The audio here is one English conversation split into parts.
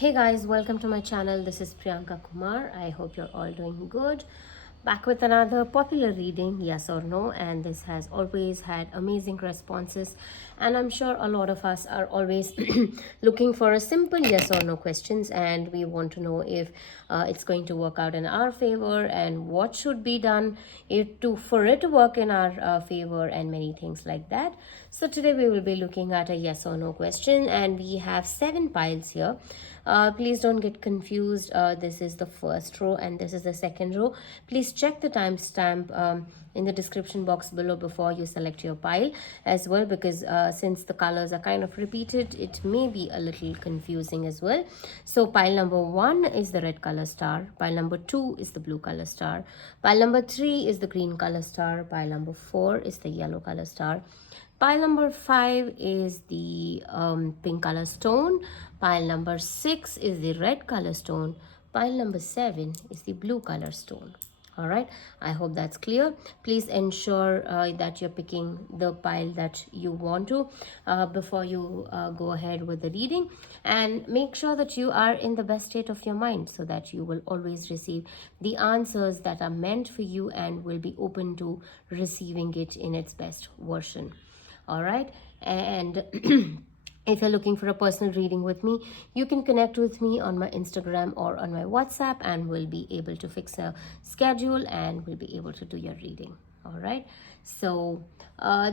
Hey guys, welcome to my channel. This is Priyanka Kumar. I hope you're all doing good. Back with another popular reading, yes or no, and this has always had amazing responses. And I'm sure a lot of us are always looking for a simple yes or no questions, and we want to know if it's going to work out in our favor and what should be done for it to work in our favor, and many things like that. So today we will be looking at a yes or no question, and we have 7 piles here. Please don't get confused. This is the first row and this is the second row. Please check the timestamp in the description box below before you select your pile as well, because since the colors are kind of repeated, it may be a little confusing as well. So pile number 1 is the red color star, pile number 2 is the blue color star, pile number 3 is the green color star, pile number 4 is the yellow color star, pile number 5 is the pink color stone. Pile number 6 is the red color stone. Pile number 7 is the blue color stone. All right, I hope that's clear. Please ensure that you're picking the pile that you want to before you go ahead with the reading, and make sure that you are in the best state of your mind so that you will always receive the answers that are meant for you and will be open to receiving it in its best version. All right, and if you're looking for a personal reading with me, you can connect with me on my Instagram or on my WhatsApp, and we'll be able to fix a schedule and we'll be able to do your reading. All right, so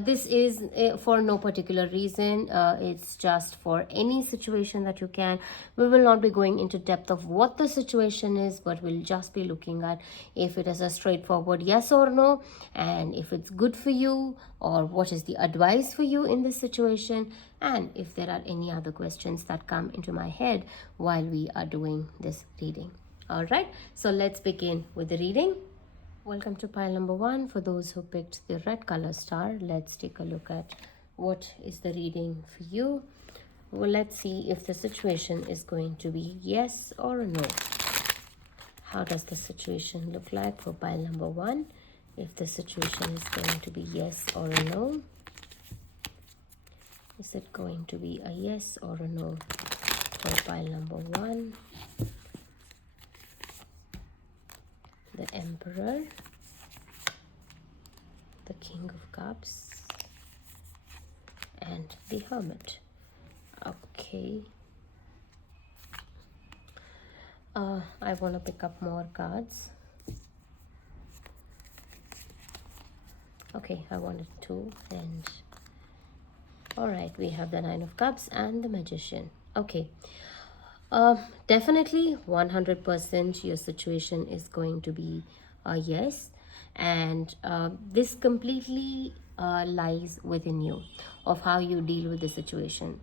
this is for no particular reason. It's just for any situation that you can. We will not be going into depth of what the situation is, but we'll just be looking at if it is a straightforward yes or no, and if it's good for you, or what is the advice for you in this situation, and if there are any other questions that come into my head while we are doing this reading. All right, so let's begin with the reading. Welcome to pile number 1. For those who picked the red color star, let's take a look at what is the reading for you. Well, let's see if the situation is going to be yes or no. How does the situation look like for pile number 1? If the situation is going to be yes or a no. Is it going to be a yes or a no for pile number 1? The Emperor, the King of Cups, and the Hermit. Okay. I want to pick up more cards. Okay, I wanted 2, and all right, we have the Nine of Cups and the Magician. Okay. Definitely 100% your situation is going to be a yes, and this completely lies within you of how you deal with the situation.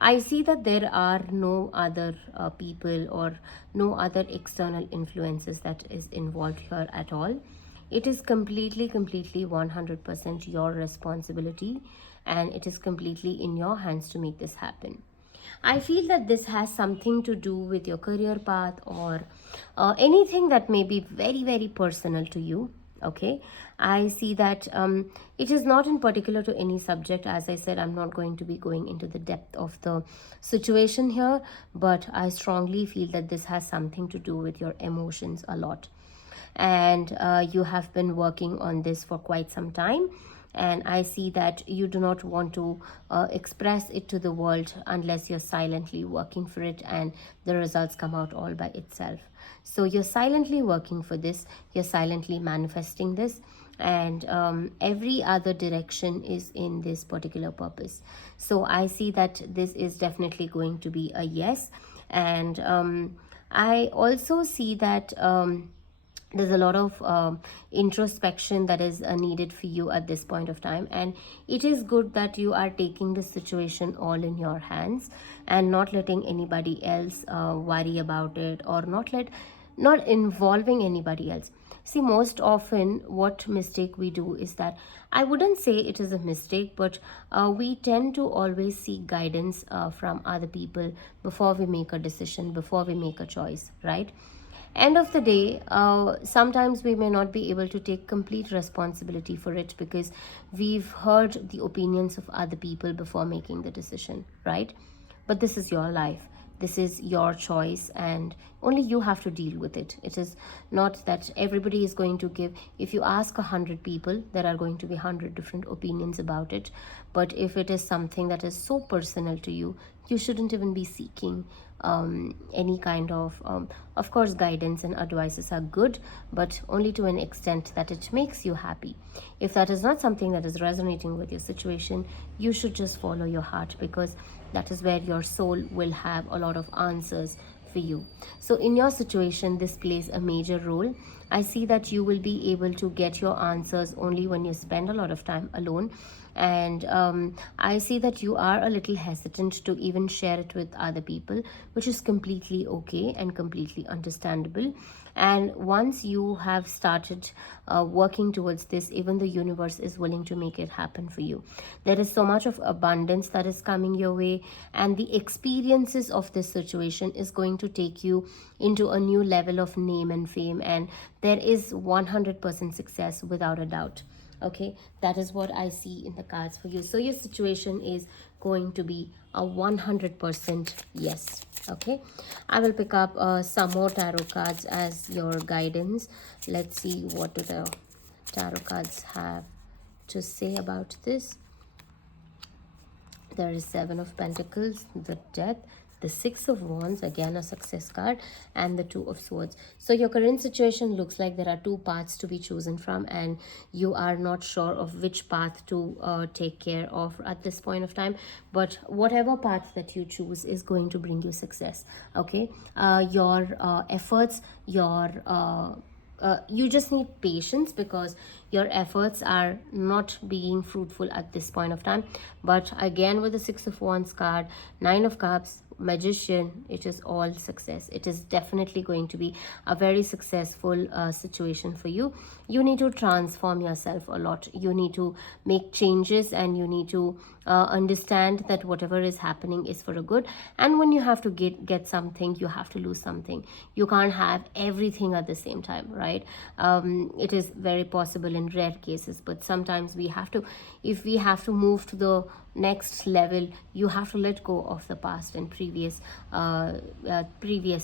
I see that there are no other people or no other external influences that is involved here at all. It is completely 100% your responsibility, and it is completely in your hands to make this happen. I feel that this has something to do with your career path, or anything that may be very personal to you. Okay, I see that it is not in particular to any subject. As I said, I'm not going to be going into the depth of the situation here, but I strongly feel that this has something to do with your emotions a lot, and you have been working on this for quite some time, and I see that you do not want to express it to the world unless you're silently working for it and the results come out all by itself. So you're silently working for this, you're silently manifesting this, and every other direction is in this particular purpose. So I see that this is definitely going to be a yes, and I also see that there's a lot of introspection that is needed for you at this point of time, and it is good that you are taking the situation all in your hands and not letting anybody else worry about it, or not involving anybody else. See, most often what mistake we do is that, I wouldn't say it is a mistake, but we tend to always seek guidance from other people before we make a decision, before we make a choice, right? End of the day, sometimes we may not be able to take complete responsibility for it because we've heard the opinions of other people before making the decision, right? But this is your life. This is your choice, and only you have to deal with it. It is not that everybody is going to give. If you ask 100 people, there are going to be 100 different opinions about it. But if it is something that is so personal to you, you shouldn't even be seeking any kind of course, guidance and advices are good, but only to an extent that it makes you happy. If that is not something that is resonating with your situation, you should just follow your heart, because that is where your soul will have a lot of answers for you. So in your situation, this plays a major role. I see that you will be able to get your answers only when you spend a lot of time alone. And I see that you are a little hesitant to even share it with other people, which is completely okay and completely understandable. And once you have started working towards this, even the universe is willing to make it happen for you. There is so much of abundance that is coming your way, and the experiences of this situation is going to take you into a new level of name and fame, and there is 100% success without a doubt. Okay, that is what I see in the cards for you. So your situation is going to be a 100% yes. Okay, I will pick up some more tarot cards as your guidance. Let's see what do the tarot cards have to say about this. There is Seven of Pentacles, the Death, the Six of Wands, again a success card, and the Two of Swords. So your current situation looks like there are two paths to be chosen from, and you are not sure of which path to take care of at this point of time. But whatever path that you choose is going to bring you success. Okay, your efforts, your you just need patience, because your efforts are not being fruitful at this point of time. But again, with the Six of Wands card, Nine of Cups, Magician, it is all success. It is definitely going to be a very successful situation for you. You need to transform yourself a lot. You need to make changes, and you need to understand that whatever is happening is for a good. And when you have to get something, you have to lose something. You can't have everything at the same time, right? It is very possible in rare cases, but sometimes we have to, if we have to move to the next level, you have to let go of the past and previous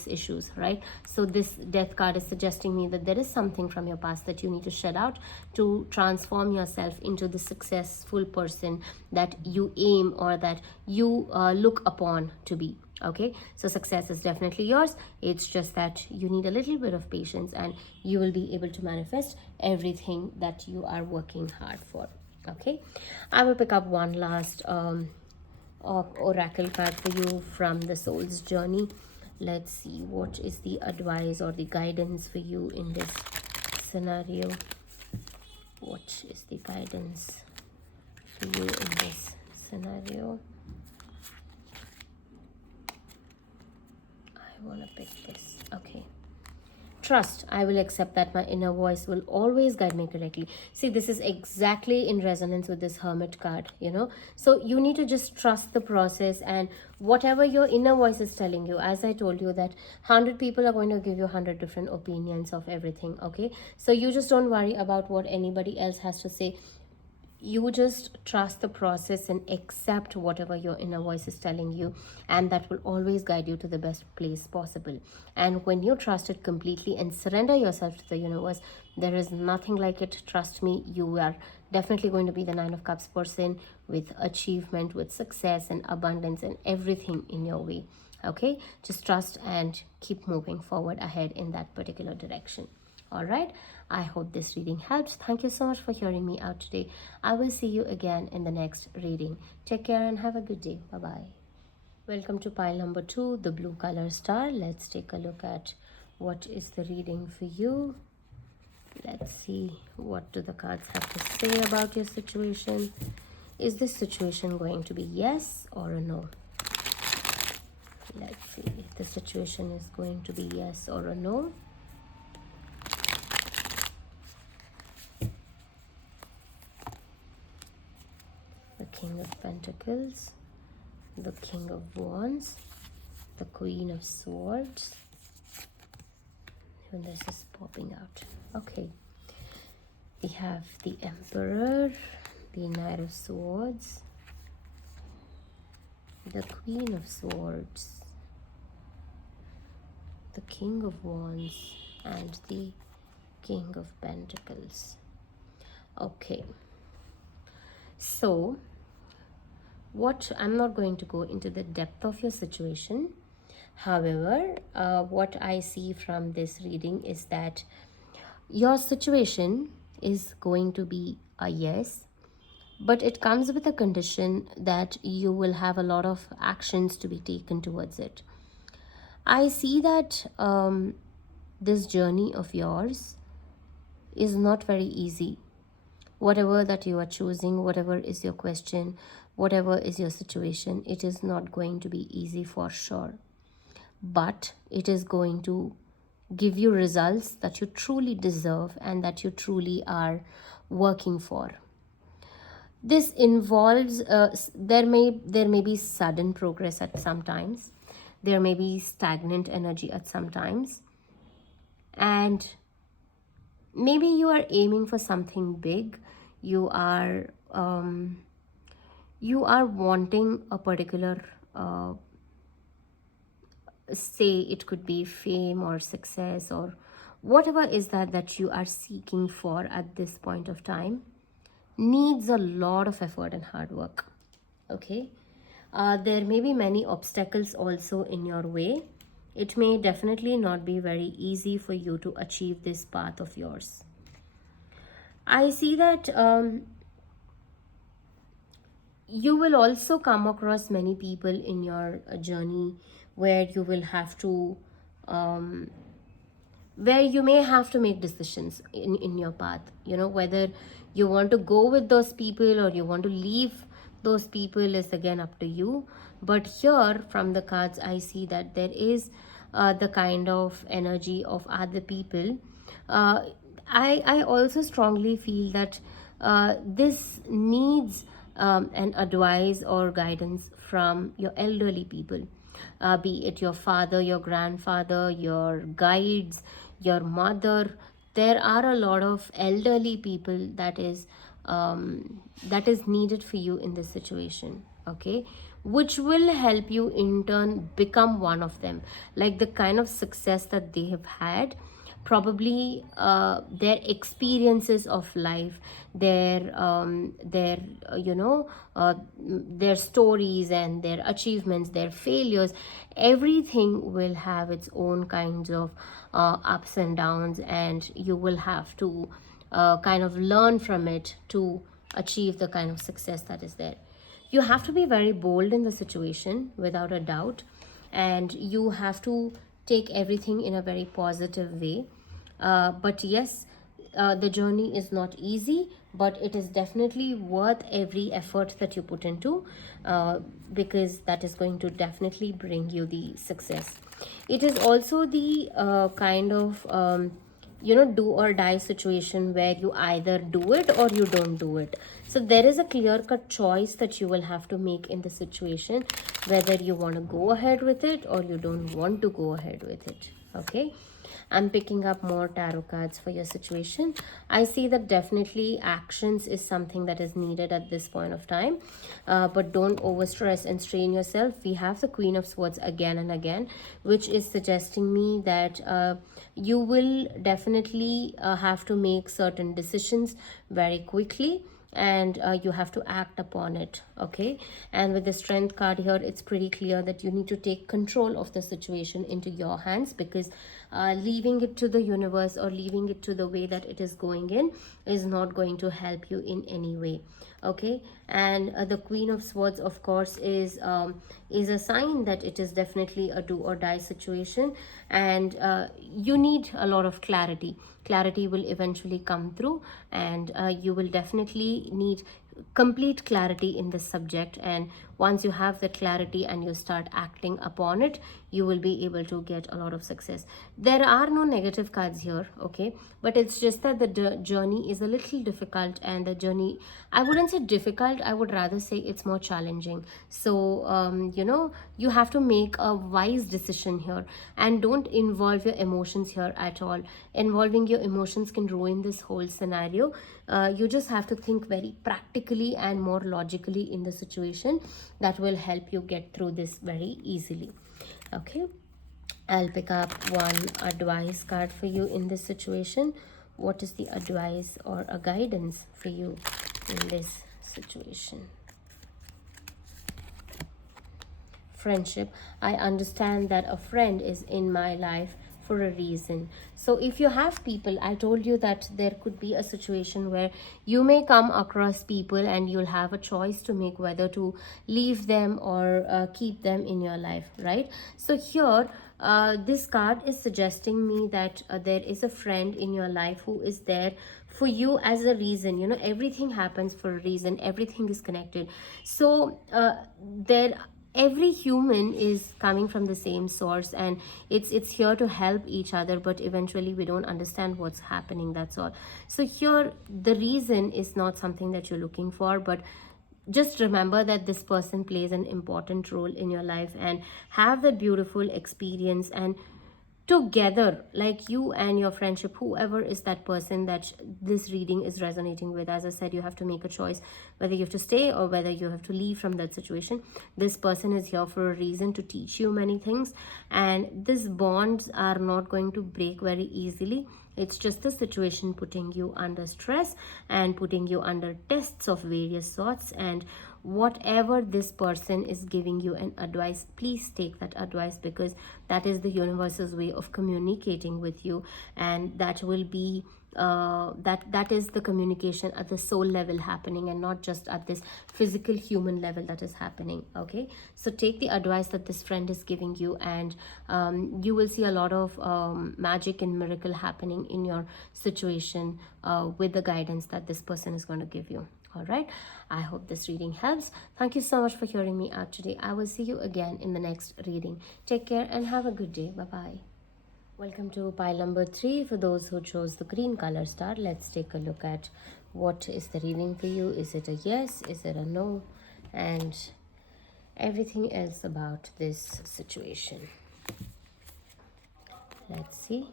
issues, right? So this Death card is suggesting me that there is something from your past that you need to shed out to transform yourself into the successful person that you aim, or that you look upon to be. Okay, so success is definitely yours. It's just that you need a little bit of patience, and you will be able to manifest everything that you are working hard for. Okay, I will pick up one last oracle card for you from the soul's journey. Let's see what is the advice or the guidance for you in this scenario. What is the guidance for you in this scenario? I want to pick this. Okay. Trust. I will accept that my inner voice will always guide me correctly. See, this is exactly in resonance with this Hermit card, you know. So you need to just trust the process, and whatever your inner voice is telling you, as I told you, that 100 people are going to give you 100 different opinions of everything. Okay, so you just don't worry about what anybody else has to say. You just trust the process and accept whatever your inner voice is telling you, and that will always guide you to the best place possible. And when you trust it completely and surrender yourself to the universe, there is nothing like it. Trust me, you are definitely going to be the Nine of Cups person, with achievement, with success and abundance and everything in your way. Okay, just trust and keep moving forward ahead in that particular direction. All right, I hope this reading helped. Thank you so much for hearing me out today. I will see you again in the next reading. Take care and have a good day. Bye bye. Welcome to pile number 2, the blue color star. Let's take a look at what is the reading for you. Let's see, what do the cards have to say about your situation. Is this situation going to be yes or a no? Let's see if the situation is going to be yes or a no. The King of Pentacles, the King of Wands, the Queen of Swords, and this is popping out. Okay, we have the Emperor, the Knight of Swords, the Queen of Swords, the King of Wands and the King of Pentacles. Okay, so I'm not going to go into the depth of your situation. However, what I see from this reading is that your situation is going to be a yes, but it comes with a condition that you will have a lot of actions to be taken towards it. I see that this journey of yours is not very easy. Whatever that you are choosing, whatever is your question, whatever is your situation, it is not going to be easy for sure. But it is going to give you results that you truly deserve and that you truly are working for. This involves there may be sudden progress at some times. There may be stagnant energy at some times, and maybe you are aiming for something big. You are wanting a particular say it could be fame or success or whatever is that you are seeking for at this point of time needs a lot of effort and hard work. Okay, there may be many obstacles also in your way. It may definitely not be very easy for you to achieve this path of yours. I see that you will also come across many people in your journey where you will have to where you may have to make decisions in your path, whether you want to go with those people or you want to leave those people is again up to you. But here from the cards I see that there is the kind of energy of other people. I also strongly feel that this needs an advice or guidance from your elderly people, be it your father, your grandfather, your guides, your mother. There are a lot of elderly people that is needed for you in this situation. Okay, which will help you in turn become one of them, like the kind of success that they have had, probably their experiences of life, their their stories and their achievements, their failures, everything will have its own kinds of ups and downs, and you will have to kind of learn from it to achieve the kind of success that is there. You have to be very bold in the situation without a doubt, and you have to take everything in a very positive way. But yes, the journey is not easy, but it is definitely worth every effort that you put into, because that is going to definitely bring you the success. It is also the kind of do or die situation where you either do it or you don't do it. So there is a clear cut choice that you will have to make in the situation, whether you want to go ahead with it or you don't want to go ahead with it. Okay, I'm picking up more tarot cards for your situation. I see that definitely actions is something that is needed at this point of time, but don't overstress and strain yourself. We have the Queen of Swords again and again, which is suggesting me that you will definitely have to make certain decisions very quickly, and you have to act upon it. Okay, and with the Strength card here, it's pretty clear that you need to take control of the situation into your hands, because leaving it to the universe or leaving it to the way that it is going in is not going to help you in any way. Okay, and the Queen of Swords, of course, is a sign that it is definitely a do or die situation, and you need a lot of clarity will eventually come through, and you will definitely need complete clarity in this subject. And once you have the clarity and you start acting upon it, you will be able to get a lot of success. There are no negative cards here, okay, but it's just that the journey is a little difficult, and the journey, I wouldn't say difficult, I would rather say it's more challenging. So you have to make a wise decision here, and don't involve your emotions here at all. Involving your emotions can ruin this whole scenario. You just have to think very practically and more logically in the situation. That will help you get through this very easily. Okay, I'll pick up one advice card for you in this situation. What is the advice or a guidance for you in this situation? Friendship. I understand that a friend is in my life for a reason. So if you have people, I told you that there could be a situation where you may come across people and you'll have a choice to make whether to leave them or keep them in your life, right? So here this card is suggesting me that there is a friend in your life who is there for you as a reason. You know, everything happens for a reason, everything is connected. So there, every human is coming from the same source, and it's here to help each other, but eventually we don't understand what's happening, that's all. So here the reason is not something that you're looking for, but just remember that this person plays an important role in your life, and have that beautiful experience, and together, like you and your friendship, whoever is that person that this reading is resonating with, as I said, you have to make a choice whether you have to stay or whether you have to leave from that situation. This person is here for a reason, to teach you many things, and these bonds are not going to break very easily. It's just the situation putting you under stress and putting you under tests of various sorts. And whatever this person is giving you an advice, please take that advice, because that is the universe's way of communicating with you, and that will be that is the communication at the soul level happening, and not just at this physical human level that is happening. Okay, so take the advice that this friend is giving you, and you will see a lot of magic and miracle happening in your situation with the guidance that this person is going to give you. All right, I hope this reading helps. Thank you so much for hearing me out today. I will see you again in the next reading. Take care and have a good day. Bye bye. Welcome to pile number 3. For those who chose the green color star, let's take a look at what is the reading for you. Is it a yes? Is it a no? And everything else about this situation. Let's see.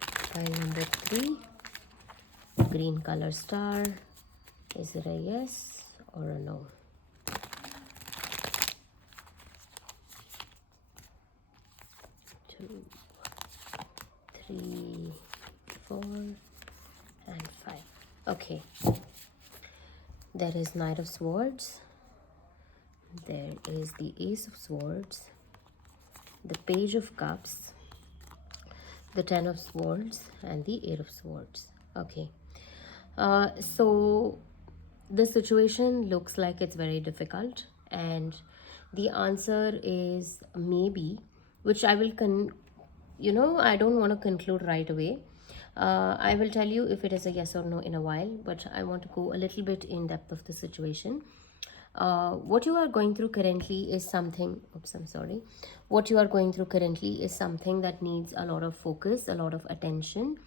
Pile number 3, green color star. Is it a yes or a no? 2, 3, 4, and 5. Okay. There is Knight of Swords. There is the Ace of Swords, the Page of Cups, the Ten of Swords, and the Eight of Swords. Okay. So the situation looks like it's very difficult, and the answer is maybe, which I will I don't want to conclude right away. I will tell you if it is a yes or no in a while, but I want to go a little bit in depth of the situation. What you are going through currently is something, what you are going through currently is something that needs a lot of focus, a lot of attention,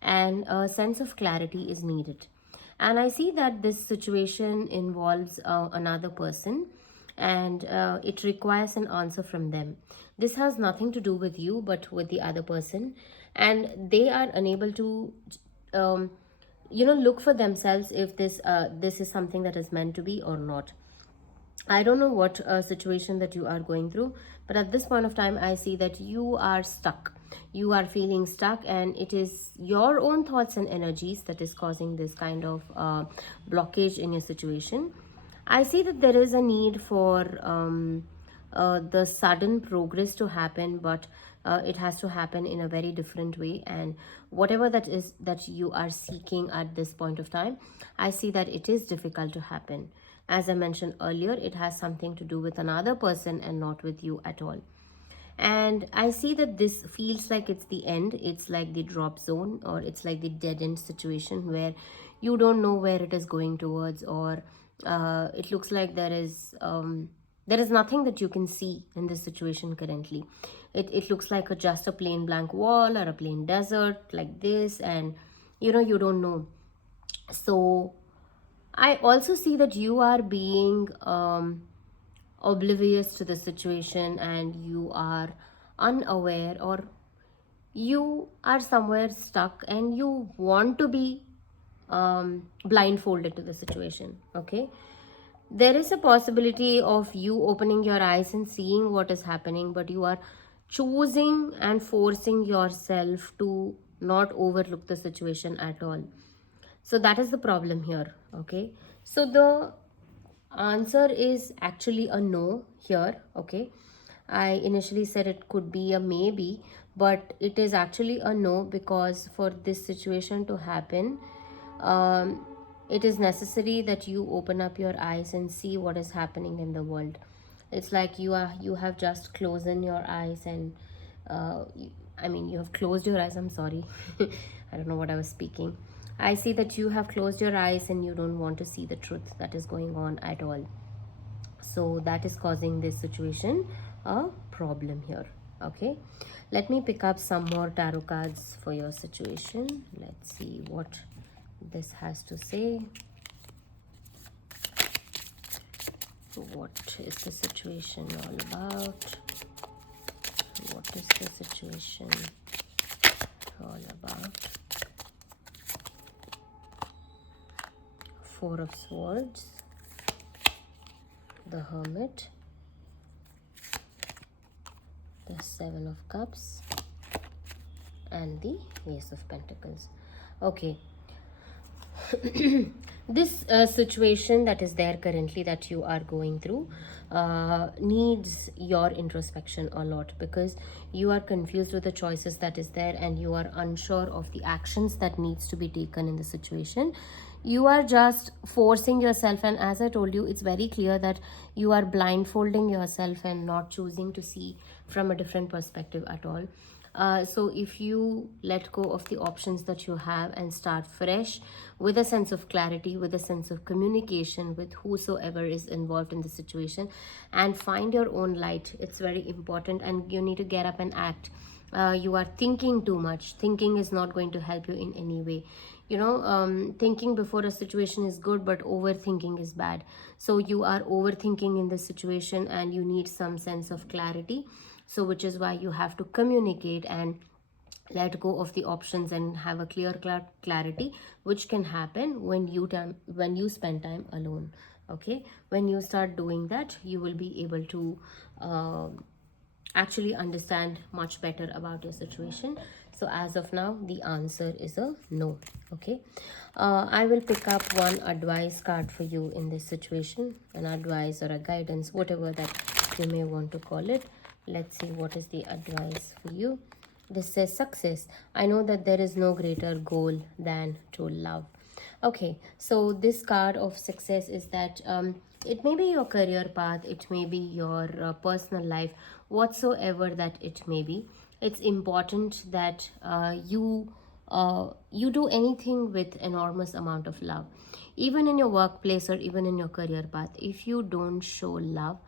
and a sense of clarity is needed. And I see that this situation involves another person, and it requires an answer from them. This has nothing to do with you, but with the other person, and they are unable to look for themselves if this is something that is meant to be or not. I don't know what situation that you are going through, but at this point of time, I see that you are stuck. You are feeling stuck, and it is your own thoughts and energies that is causing this kind of blockage in your situation. I see that there is a need for the sudden progress to happen, but it has to happen in a very different way. And whatever that is that you are seeking at this point of time, I see that it is difficult to happen. As I mentioned earlier, it has something to do with another person and not with you at all. And I see that this feels like it's the end. It's like the drop zone, or it's like the dead end situation where you don't know where it is going towards, or it looks like there is nothing that you can see in this situation currently. It looks like just a plain blank wall or a plain desert like this, and you don't know. So I also see that you are being oblivious to the situation, and you are unaware, or you are somewhere stuck and you want to be blindfolded to the situation. Okay, there is a possibility of you opening your eyes and seeing what is happening, but you are choosing and forcing yourself to not overlook the situation at all. So that is the problem here. Okay, so the answer is actually a no here. Okay, I initially said it could be a maybe, but it is actually a no, because for this situation to happen, um, it is necessary that you open up your eyes and see what is happening in the world. It's like you have just closed in your eyes and I mean, you have closed your eyes, I'm sorry. I don't know what I was speaking. I see that you have closed your eyes and you don't want to see the truth that is going on at all. So that is causing this situation a problem here. Okay, let me pick up some more tarot cards for your situation. Let's see what this has to say. What is the situation all about? What is the situation all about? Four of Swords, the Hermit, the Seven of Cups, and the Ace of Pentacles. Okay, this situation that is there currently that you are going through needs your introspection a lot, because you are confused with the choices that is there and you are unsure of the actions that needs to be taken in the situation. You are just forcing yourself, and as I told you, it's very clear that you are blindfolding yourself and not choosing to see from a different perspective at all. So if you let go of the options that you have and start fresh with a sense of clarity, with a sense of communication with whosoever is involved in the situation, and find your own light, it's very important. And you need to get up and act. You are thinking too much. Thinking is not going to help you in any way. Thinking before a situation is good, but overthinking is bad. So you are overthinking in this situation and you need some sense of clarity. So which is why you have to communicate and let go of the options and have a clear clarity, which can happen when you spend time alone. Okay, when you start doing that, you will be able to actually understand much better about your situation. So as of now, the answer is a no. Okay, I will pick up one advice card for you in this situation, an advice or a guidance, whatever that you may want to call it. Let's see what is the advice for you. This says success. I know that there is no greater goal than to love. Okay, so this card of success is that it may be your career path, it may be your personal life, whatsoever that it may be. It's important that you do anything with enormous amount of love, even in your workplace or even in your career path. If you don't show love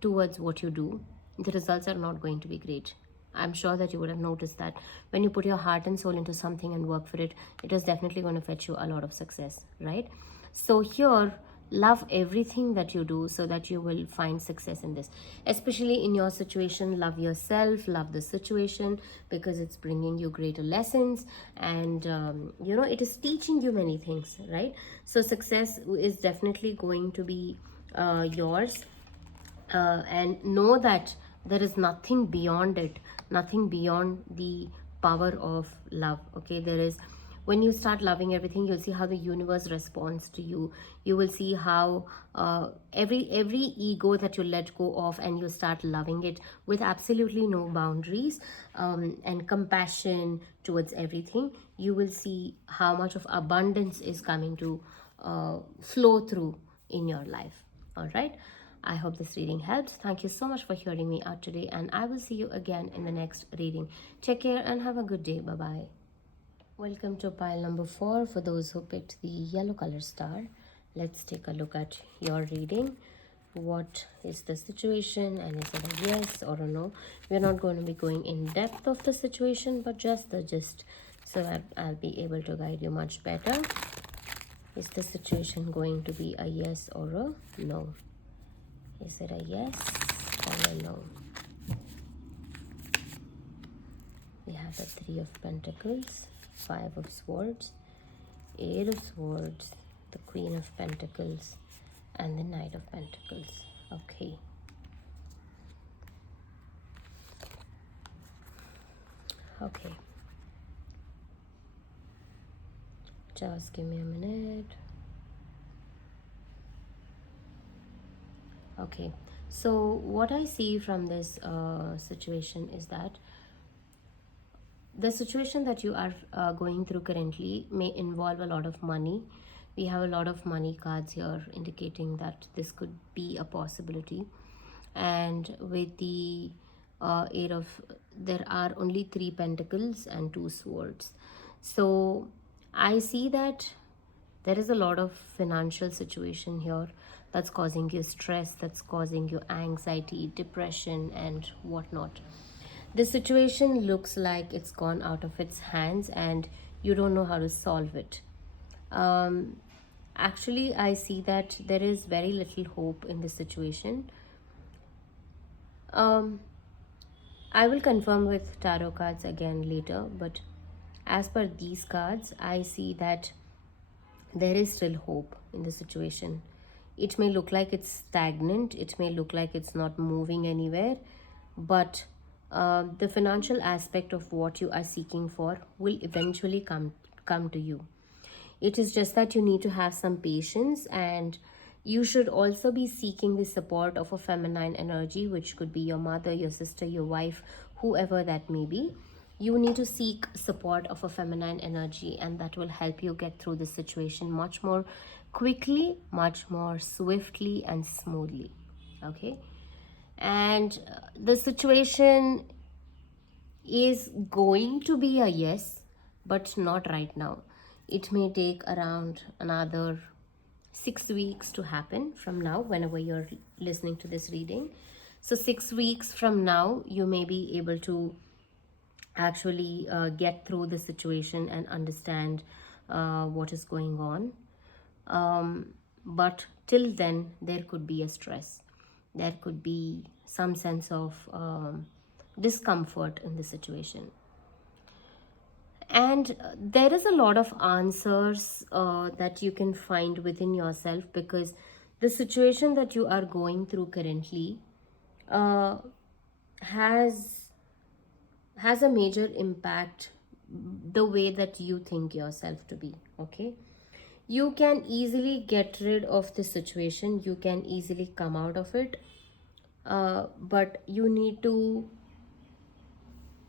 towards what you do, the results are not going to be great. I'm sure that you would have noticed that when you put your heart and soul into something and work for it, it is definitely going to fetch you a lot of success, right? So here, love everything that you do so that you will find success in this. Especially in your situation, love yourself, love the situation, because it's bringing you greater lessons, and it is teaching you many things, right? So success is definitely going to be yours, and know that there is nothing beyond it, nothing beyond the power of love. Okay, there is, when you start loving everything, you'll see how the universe responds to you. You will see how every ego that you let go of and you start loving it with absolutely no boundaries, and compassion towards everything, you will see how much of abundance is coming to flow through in your life. All right, I hope this reading helps. Thank you so much for hearing me out today, and I will see you again in the next reading. Take care and have a good day. Bye bye. Welcome to pile number 4 for those who picked the yellow color star. Let's take a look at your reading. What is the situation, and is it a yes or a no? We're not going to be going in depth of the situation, but just the gist, so that I'll be able to guide you much better. Is the situation going to be a yes or a no? Is it a yes or a no? We have the 3 of Pentacles, 5 of Swords, 8 of Swords, the Queen of Pentacles, and the Knight of Pentacles. Okay. Okay, just give me a minute. Okay, so what I see from this situation is that the situation that you are going through currently may involve a lot of money. We have a lot of money cards here indicating that this could be a possibility. And with the eight of, there are only three pentacles and two swords. So I see that there is a lot of financial situation here that's causing you stress, that's causing you anxiety, depression, and whatnot. The situation looks like it's gone out of its hands and you don't know how to solve it. um, Actually, I see that there is very little hope in this situation. um, I will confirm with tarot cards again later, but as per these cards, I see that there is still hope in the situation. It may look like it's stagnant, it may look like it's not moving anywhere, but the financial aspect of what you are seeking for will eventually come to you. It is just that you need to have some patience, and you should also be seeking the support of a feminine energy, which could be your mother, your sister, your wife, whoever that may be. You need to seek support of a feminine energy, and that will help you get through the situation much more quickly, much more swiftly, and smoothly. Okay, and the situation is going to be a yes, but not right now. It may take around another 6 weeks to happen from now, whenever you're listening to this reading. So, 6 weeks from now, you may be able to actually get through the situation and understand what is going on. But till then, there could be a stress, there could be some sense of discomfort in the situation. And there is a lot of answers that you can find within yourself, because the situation that you are going through currently uh, has has a major impact the way that you think yourself to be. Okay, you can easily get rid of the situation, you can easily come out of it, but you need to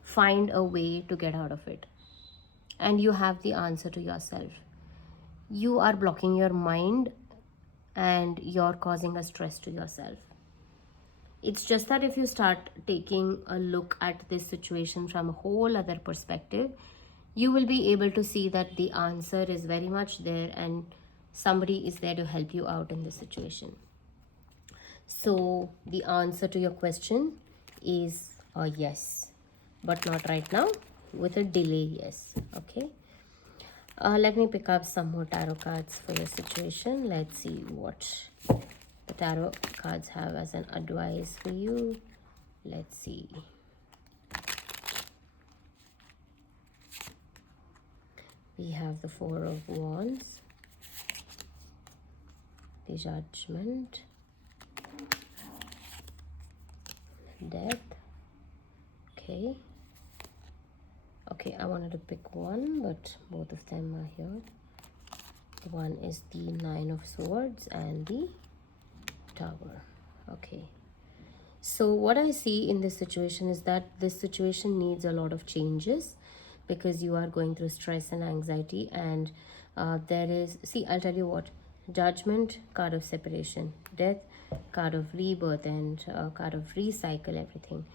find a way to get out of it, and you have the answer to yourself. You are blocking your mind and you're causing a stress to yourself. It's just that if you start taking a look at this situation from a whole other perspective, you will be able to see that the answer is very much there, and somebody is there to help you out in this situation. So the answer to your question is a yes, but not right now, with a delay yes. Okay, let me pick up some more tarot cards for your situation. Let's see what the tarot cards have as an advice for you. Let's see. We have the Four of Wands, the Judgment, Death. Okay, I wanted to pick one, but both of them are here. One is the Nine of Swords and the Tower. Okay, so what I see in this situation is that this situation needs a lot of changes, because you are going through stress and anxiety, and there is, see, I'll tell you what: Judgment, card of separation; Death, card of rebirth and card of recycle everything;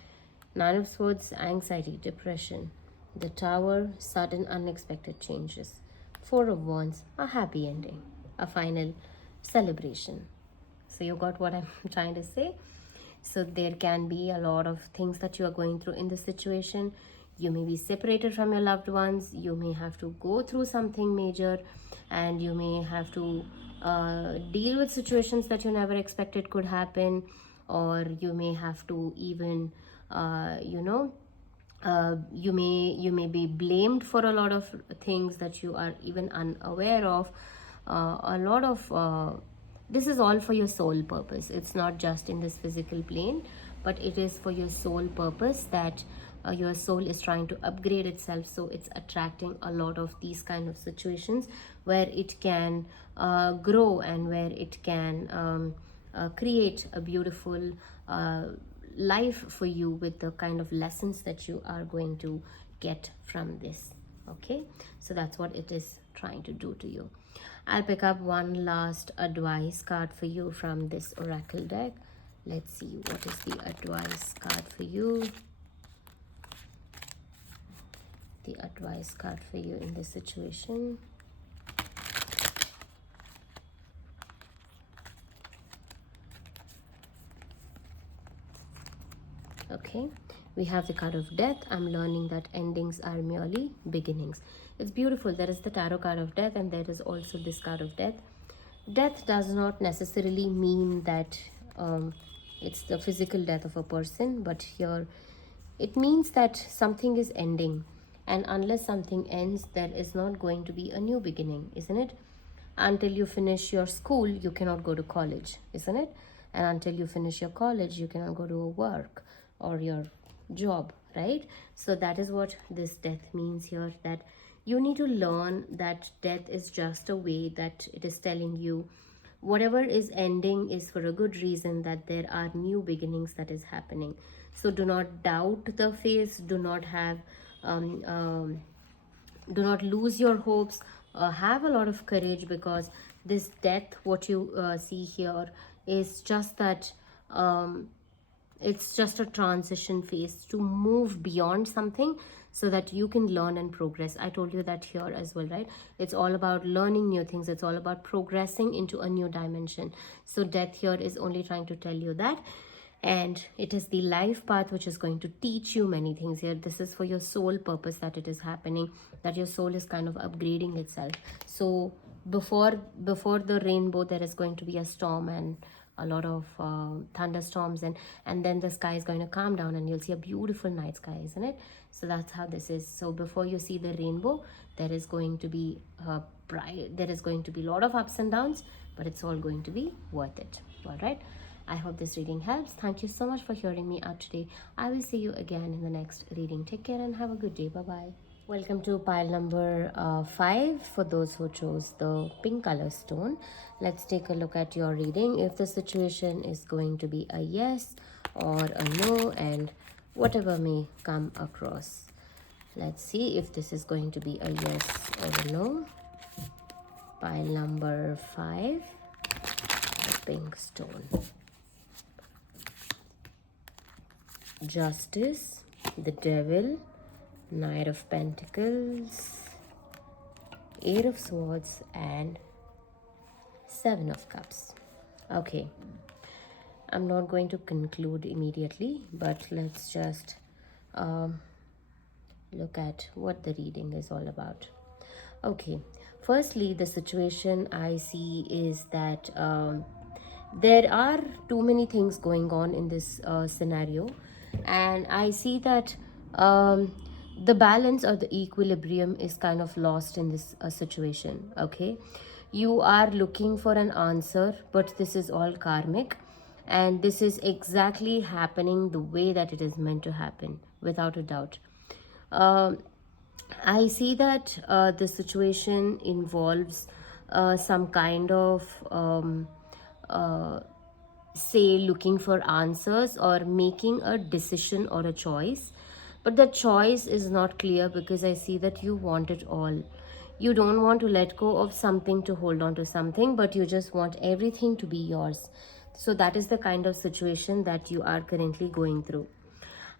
Nine of Swords, anxiety, depression; the Tower, sudden unexpected changes; Four of Wands, a happy ending, a final celebration. So you got what I'm trying to say. So there can be a lot of things that you are going through in this situation. You may be separated from your loved ones, you may have to go through something major, and you may have to deal with situations that you never expected could happen, or you may have to even you may be blamed for a lot of things that you are even unaware of. A lot of this is all for your soul purpose. It's not just in this physical plane, but it is for your soul purpose, that your soul is trying to upgrade itself, so it's attracting a lot of these kind of situations where it can grow and where it can create a beautiful life for you with the kind of lessons that you are going to get from this. Okay, so that's what it is trying to do to you. I'll pick up one last advice card for you from this oracle deck. Let's see what is the advice card for you. The advice card for you in this situation. Okay, we have the card of death. I'm learning that endings are merely beginnings. It's beautiful. There is the tarot card of death, and there is also this card of death. Death does not necessarily mean that it's the physical death of a person, but here it means that something is ending, and unless something ends, there is not going to be a new beginning, isn't it? Until you finish your school, you cannot go to college, isn't it? And until you finish your college, you cannot go to a work or your job, right? So that is what this death means here, that you need to learn that death is just a way that it is telling you whatever is ending is for a good reason, that there are new beginnings that is happening. So do not doubt the phase, do not have do not lose your hopes. Have a lot of courage, because this death, what you see here, is just that it's just a transition phase to move beyond something so that you can learn and progress. I told you that here as well, right? It's all about learning new things. It's all about progressing into a new dimension. So death here is only trying to tell you that. And it is the life path which is going to teach you many things here. This is for your soul purpose that it is happening, that your soul is kind of upgrading itself. So before the rainbow, there is going to be a storm and a lot of thunderstorms, and then the sky is going to calm down and you'll see a beautiful night sky, isn't it? So that's how this is. So before you see the rainbow, there is going to be there is going to be a lot of ups and downs, but it's all going to be worth it. All right, I hope this reading helps. Thank you so much for hearing me out today. I will see you again in the next reading. Take care and have a good day. Bye bye. Welcome to pile number 5 for those who chose the pink color stone. Let's take a look at your reading. If the situation is going to be a yes or a no, and whatever may come across. Let's see if this is going to be a yes or a no. Pile number 5, the pink stone. Justice, the Devil, Knight of Pentacles, 8 of Swords, and 7 of Cups. Okay, I'm not going to conclude immediately, but let's just look at what the reading is all about. Okay, firstly, the situation I see is that there are too many things going on in this scenario, and I see that the balance or the equilibrium is kind of lost in this situation. Okay, you are looking for an answer, but this is all karmic, and this is exactly happening the way that it is meant to happen, without a doubt. I see that the situation involves some kind of say looking for answers or making a decision or a choice, but the choice is not clear, because I see that you want it all. You don't want to let go of something to hold on to something, but you just want everything to be yours. So that is the kind of situation that you are currently going through.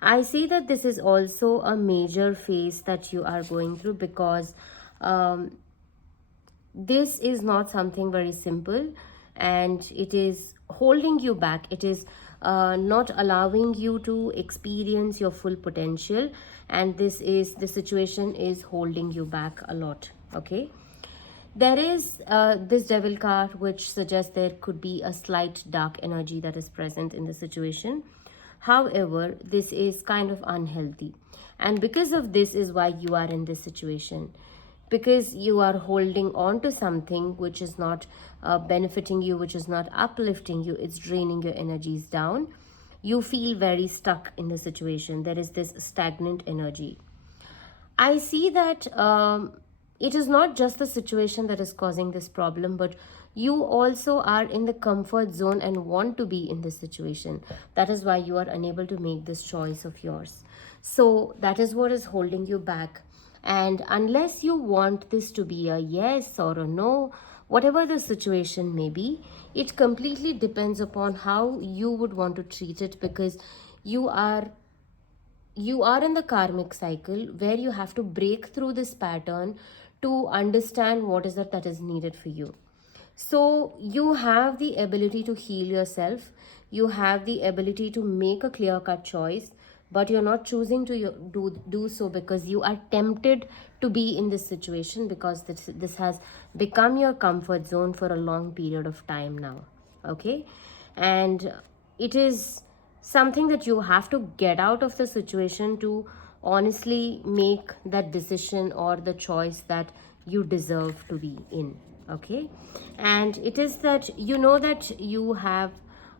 I see that this is also a major phase that you are going through, because this is not something very simple, and it is holding you back. It is not allowing you to experience your full potential, and the situation is holding you back a lot. Okay, there is this Devil card, which suggests there could be a slight dark energy that is present in the situation. However, this is kind of unhealthy, and because of this is why you are in this situation, because you are holding on to something which is not benefiting you, which is not uplifting you. It's draining your energies down. You feel very stuck in the situation. There is this stagnant energy. I see that it is not just the situation that is causing this problem, but you also are in the comfort zone and want to be in this situation. That is why you are unable to make this choice of yours. So that is what is holding you back. And unless you want this to be a yes or a no, whatever the situation may be, it completely depends upon how you would want to treat it, because you are in the karmic cycle where you have to break through this pattern to understand what is that is needed for you. So you have the ability to heal yourself, you have the ability to make a clear cut choice, but you're not choosing to do so because you are tempted to be in this situation, because this has become your comfort zone for a long period of time now. Okay, and it is something that you have to get out of the situation to honestly make that decision or the choice that you deserve to be in. Okay, and it is that you know that you have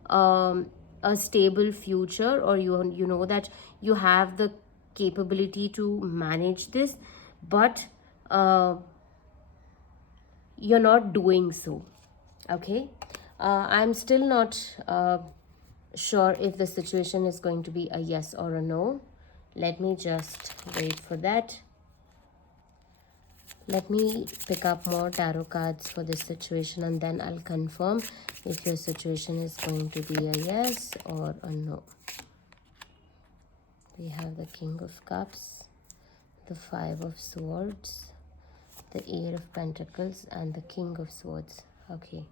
a stable future, or you know that you have the capability to manage this, but you're not doing so. Okay, I'm still not sure if the situation is going to be a yes or a no. Let me just wait for that. Let me pick up more tarot cards for this situation, and then I'll confirm if your situation is going to be a yes or a no. We have the King of Cups, the Five of Swords, the Eight of Pentacles, and the King of Swords. Okay.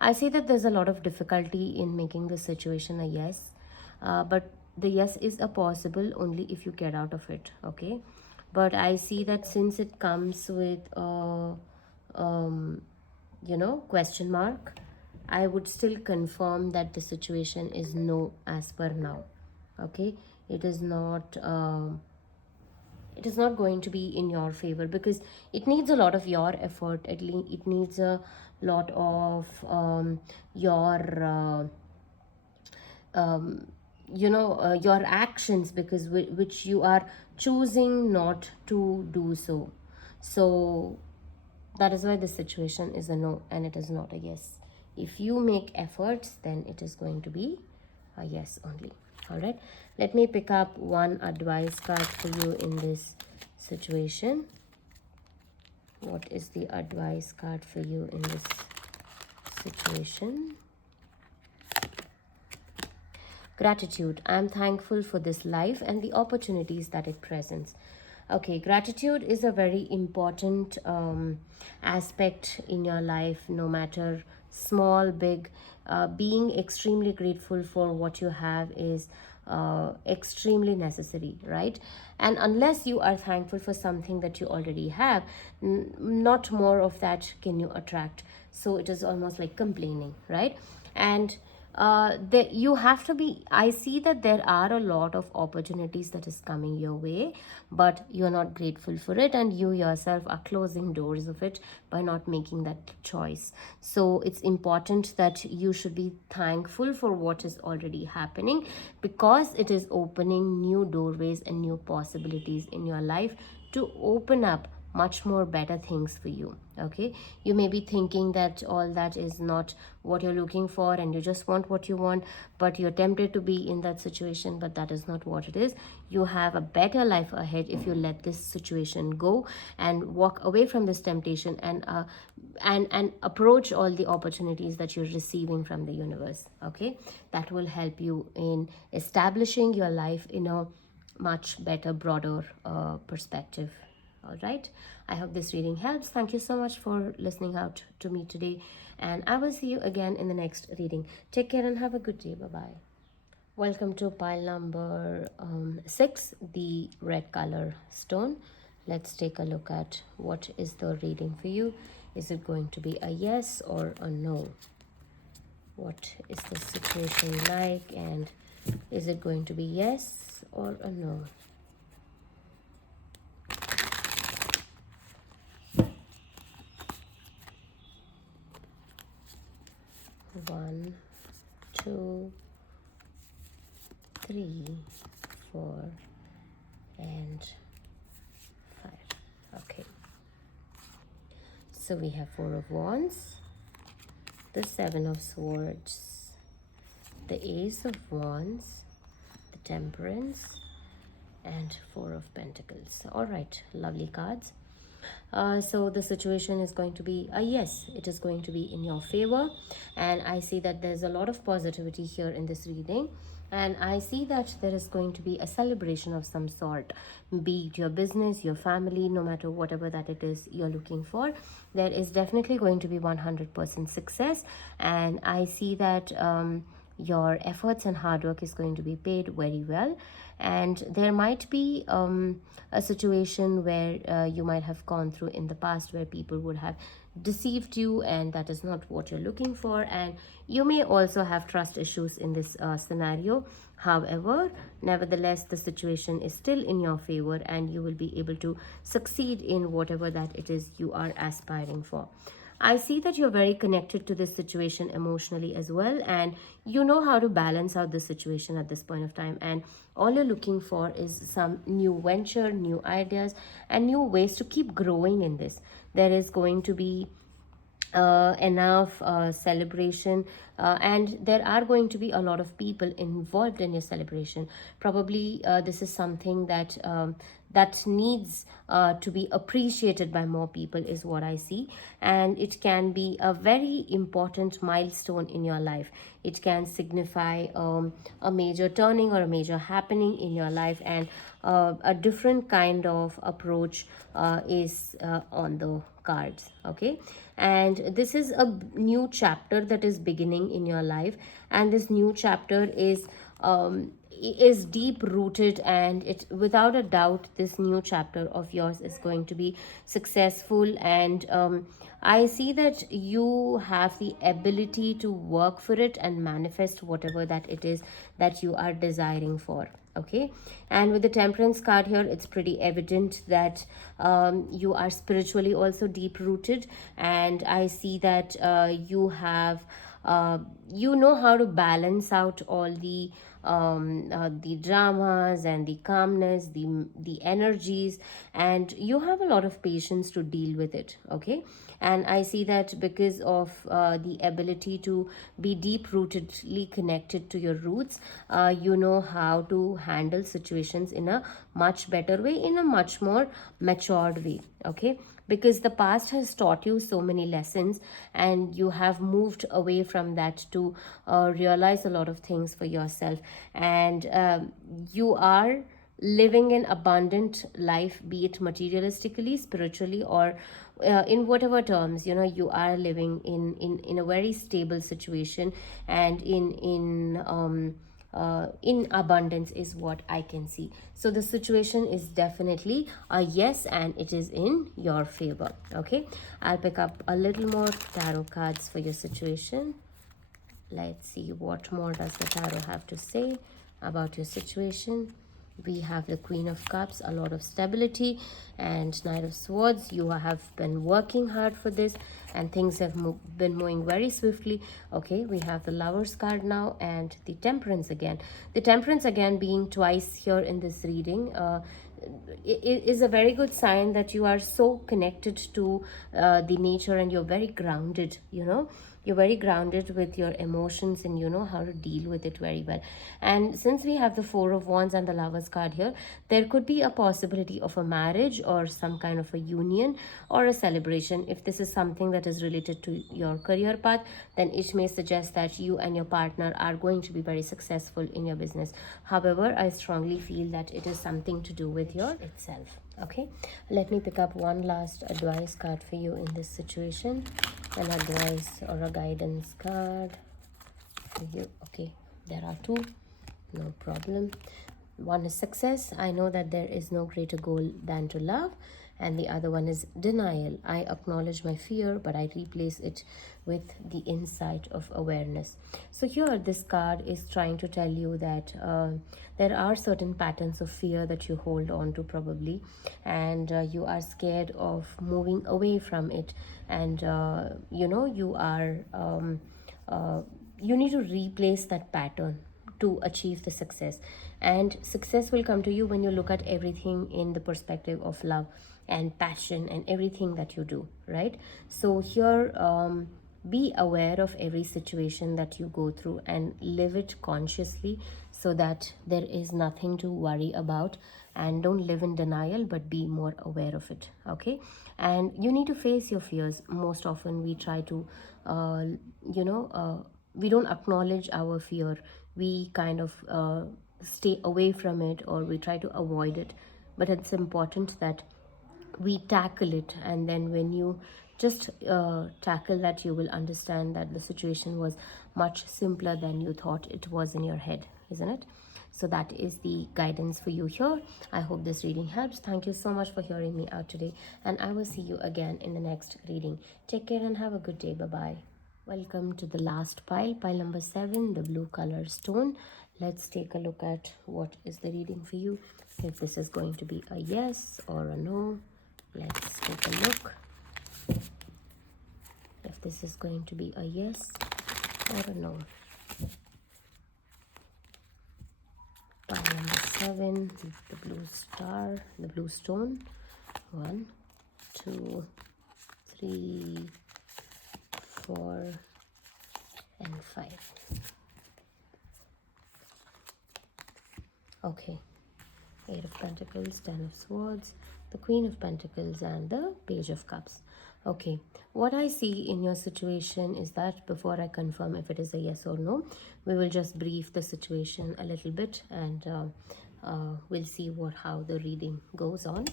I see that there's a lot of difficulty in making this situation a yes, but the yes is a possible only if you get out of it. Okay, but I see that since it comes with a question mark, I would still confirm that the situation is no as per now. Okay, it is not. It is not going to be in your favor, because it needs a lot of your effort. It needs a lot of your your actions, because which you are choosing not to do so. So that is why the situation is a no and it is not a yes. If you make efforts, then it is going to be a yes only. All right, let me pick up one advice card for you in this situation. What is the advice card for you in this situation? Gratitude. I'm thankful for this life and the opportunities that it presents. Okay, gratitude is a very important aspect in your life, no matter small, big. Being extremely grateful for what you have is extremely necessary, right? And unless you are thankful for something that you already have, not more of that can you attract. So it is almost like complaining, right? And you have to be, I see that there are a lot of opportunities that is coming your way, but you're not grateful for it, and you yourself are closing doors of it by not making that choice. So it's important that you should be thankful for what is already happening, because it is opening new doorways and new possibilities in your life to open up much more better things for you. Okay, you may be thinking that all that is not what you're looking for and you just want what you want, but you're tempted to be in that situation, but that is not what it is. You have a better life ahead if you let this situation go and walk away from this temptation, and approach all the opportunities that you're receiving from the universe. Okay, that will help you in establishing your life in a much better, broader perspective. All right, I hope this reading helps. Thank you so much for listening out to me today, and I will see you again in the next reading. Take care and have a good day. Bye bye. Welcome to pile number 6, the red color stone. Let's take a look at what is the reading for you. Is it going to be a yes or a no? What is the situation like, and is it going to be yes or a no? One, 2, 3, 4, and 5. Okay, so we have 4 of Wands, the 7 of Swords, the Ace of Wands, the Temperance, and 4 of Pentacles. All right, lovely cards. So the situation is going to be yes, it is going to be in your favor, and I see that there's a lot of positivity here in this reading, and I see that there is going to be a celebration of some sort, be it your business, your family, no matter whatever that it is you're looking for. There is definitely going to be 100% success, and I see that your efforts and hard work is going to be paid very well, and there might be a situation where you might have gone through in the past where people would have deceived you, and that is not what you're looking for, and you may also have trust issues in this scenario. However, nevertheless, the situation is still in your favor, and you will be able to succeed in whatever that it is you are aspiring for. I see that you're very connected to this situation emotionally as well, and you know how to balance out the situation at this point of time. And all you're looking for is some new venture, new ideas, and new ways to keep growing in this. There is going to be enough celebration, and there are going to be a lot of people involved in your celebration. Probably this is something that that needs to be appreciated by more people, is what I see, and it can be a very important milestone in your life. It can signify a major turning or a major happening in your life, and a different kind of approach is on the cards. Okay, and this is a new chapter that is beginning in your life, and this new chapter is deep rooted, and it, without a doubt, this new chapter of yours is going to be successful, and I see that you have the ability to work for it and manifest whatever that it is that you are desiring for. Okay, and with the Temperance card here, it's pretty evident that you are spiritually also deep rooted, and I see that you have you know how to balance out all the dramas and the calmness, the energies, and you have a lot of patience to deal with it. Okay, and I see that because of the ability to be deep rootedly connected to your roots, you know how to handle situations in a much better way, in a much more matured way. Okay, because the past has taught you so many lessons, and you have moved away from that to realize a lot of things for yourself, and you are living an abundant life, be it materialistically, spiritually, or in whatever terms, you know, you are living in a very stable situation, and in abundance is what I can see. So the situation is definitely a yes, and it is in your favor. Okay, I'll pick up a little more tarot cards for your situation. Let's see what more does the tarot have to say about your situation. We have the Queen of Cups, a lot of stability, and Knight of Swords. You have been working hard for this, and things have been moving very swiftly. Okay, we have the Lovers card now, and the Temperance again. The Temperance again being twice here in this reading it is a very good sign that you are so connected to the nature, and you're very grounded, you know, you're very grounded with your emotions, and you know how to deal with it very well. And since we have the Four of Wands and the Lovers card here, there could be a possibility of a marriage or some kind of a union or a celebration. If this is something that is related to your career path, then it may suggest that you and your partner are going to be very successful in your business. However, I strongly feel that it is something to do with your itself. Okay, let me pick up one last advice card for you in this situation, an advice or a guidance card for you. Okay, there are two, no problem. One is success. I know that there is no greater goal than to love. And the other one is denial. I acknowledge my fear, but I replace it with the insight of awareness. So here, this card is trying to tell you that there are certain patterns of fear that you hold on to probably, and you are scared of moving away from it. And, you know, you are... you need to replace that pattern to achieve the success. And success will come to you when you look at everything in the perspective of love and passion and everything that you do, right? So here, be aware of every situation that you go through and live it consciously, so that there is nothing to worry about. And don't live in denial, but be more aware of it, okay? And you need to face your fears. Most often we try to uh, you know we don't acknowledge our fear. We kind of stay away from it, or we try to avoid it. But it's important that we tackle it, and then when you just tackle that, you will understand that the situation was much simpler than you thought it was in your head, isn't it? So that is the guidance for you here. I hope this reading helps. Thank you so much for hearing me out today, and I will see you again in the next reading. Take care and have a good day. Bye bye. Welcome to the last pile number 7, the blue color stone. Let's take a look at what is the reading for you, if this is going to be a yes or a no. Let's take a look if this is going to be a yes or a no. Pile number 7, the blue star, the blue stone. 1, 2, 3, 4, and 5. Okay. 8 of Pentacles, 10 of Swords, the Queen of Pentacles, and the Page of Cups. Okay, what I see in your situation is that before I confirm if it is a yes or no, we will just brief the situation a little bit, and we'll see how the reading goes on.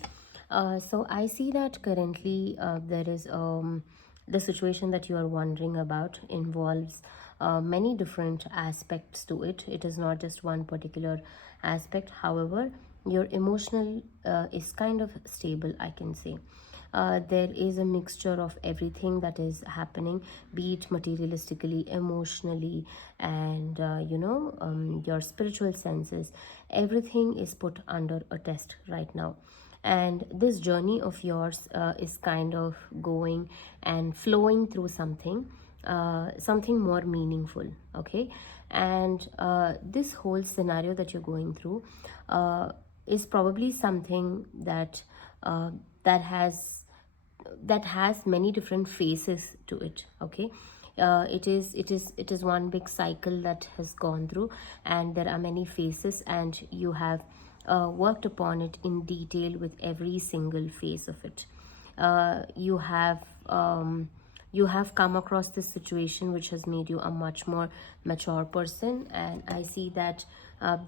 So I see that currently there is the situation that you are wondering about involves many different aspects to it. It is not just one particular aspect. However, your emotional is kind of stable, I can say. There is a mixture of everything that is happening, be it materialistically, emotionally, and your spiritual senses. Everything is put under a test right now, and this journey of yours is kind of going and flowing through something more meaningful, okay? And this whole scenario that you're going through is probably something that uh, that has that has many different phases to it, okay? It is one big cycle that has gone through, and there are many phases, and you have worked upon it in detail with every single phase of it. You have come across this situation which has made you a much more mature person, and I see that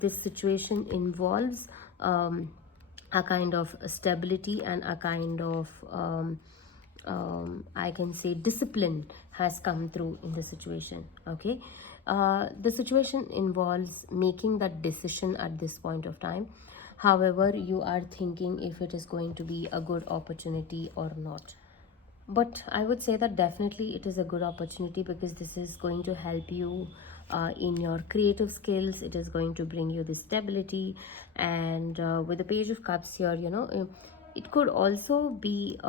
this situation involves a kind of stability and a kind of I can say discipline has come through in the situation, okay? The situation involves making that decision at this point of time. However, you are thinking if it is going to be a good opportunity or not. But I would say that definitely it is a good opportunity, because this is going to help you in your creative skills. It is going to bring you the stability. And with the Page of Cups here, it could also be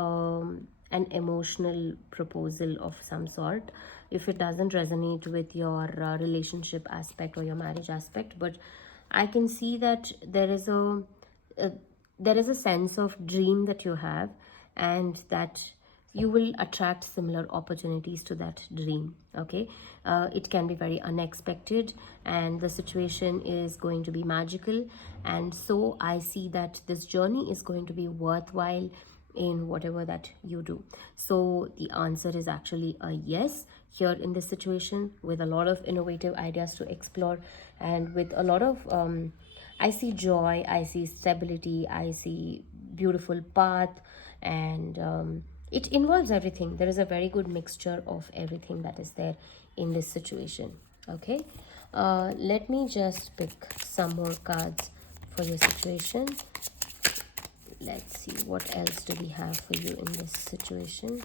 an emotional proposal of some sort, if it doesn't resonate with your relationship aspect or your marriage aspect. But I can see that uh, there is a sense of dream that you have, and that you will attract similar opportunities to that dream, okay? It can be very unexpected, and the situation is going to be magical. And so I see that this journey is going to be worthwhile in whatever that you do. So the answer is actually a yes here in this situation, with a lot of innovative ideas to explore, and with a lot of I see joy, I see stability, I see beautiful path, and it involves everything. There is a very good mixture of everything that is there in this situation, okay? Let me just pick some more cards for your situation. Let's see what else do we have for you in this situation.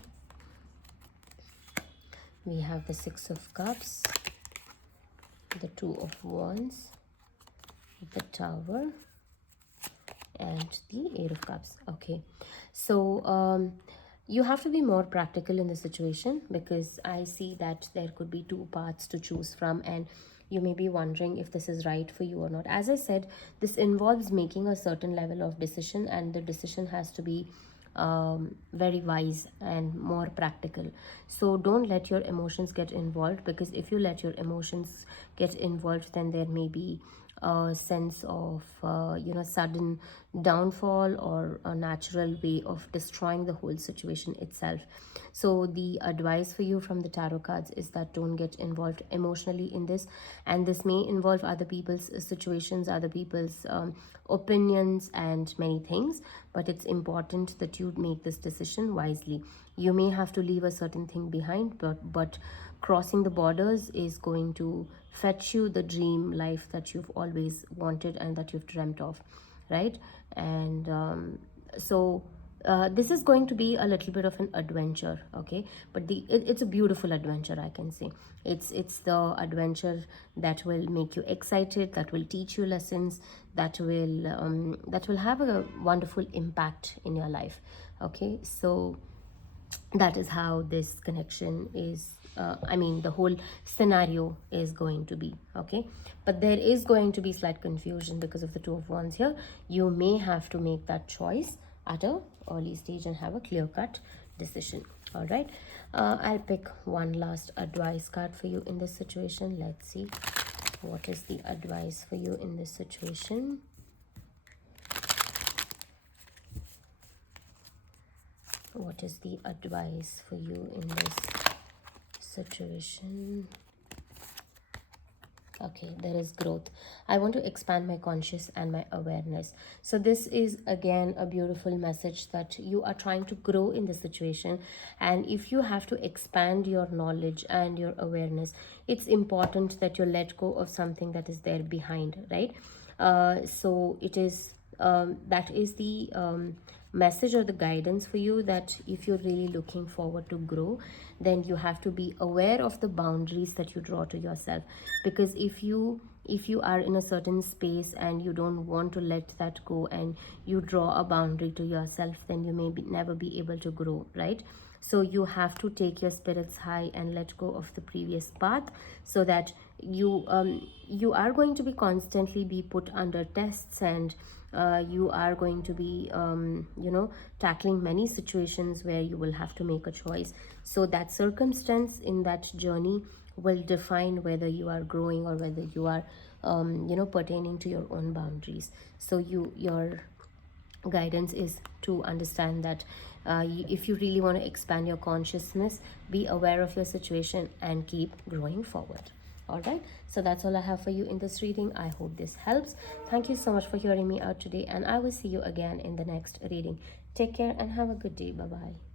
We have the Six of Cups, the Two of Wands, the Tower, and the Eight of Cups. Okay, so you have to be more practical in the situation, because I see that there could be two paths to choose from, and you may be wondering if this is right for you or not. As I said, this involves making a certain level of decision, and the decision has to be very wise and more practical. So don't let your emotions get involved, because if you let your emotions get involved, then there may be a sense of sudden downfall, or a natural way of destroying the whole situation itself. So the advice for you from the tarot cards is that don't get involved emotionally in this, and this may involve other people's situations, other people's opinions, and many things, but it's important that you make this decision wisely. You may have to leave a certain thing behind, but crossing the borders is going to fetch you the dream life that you've always wanted and that you've dreamt of, right? And so this is going to be a little bit of an adventure, okay? But it's a beautiful adventure, I can say. It's the adventure that will make you excited, that will teach you lessons, that will have a wonderful impact in your life, okay? So that is how this connection is, I mean, the whole scenario is going to be, okay? But there is going to be slight confusion because of the Two of Wands here. You may have to make that choice at a early stage and have a clear-cut decision. All right, I'll pick one last advice card for you in this situation. Let's see what is the advice for you in this situation. What is the advice for you in this situation? Okay, there is growth. I want to expand my conscious and my awareness. So this is again a beautiful message that you are trying to grow in the situation, and if you have to expand your knowledge and your awareness, it's important that you let go of something that is there behind, right? So it is that is the message or the guidance for you, that if you're really looking forward to grow, then you have to be aware of the boundaries that you draw to yourself. Because if you are in a certain space and you don't want to let that go, and you draw a boundary to yourself, then you may never be able to grow, right? So you have to take your spirits high and let go of the previous path, so that you are going to be constantly be put under tests, and you are going to be tackling many situations where you will have to make a choice. So that circumstance in that journey will define whether you are growing or whether you are pertaining to your own boundaries. So your guidance is to understand that if you really want to expand your consciousness, be aware of your situation and keep growing forward. All right, so that's all I have for you in this reading. I hope this helps. Thank you so much for hearing me out today, and I will see you again in the next reading. Take care and have a good day. Bye bye.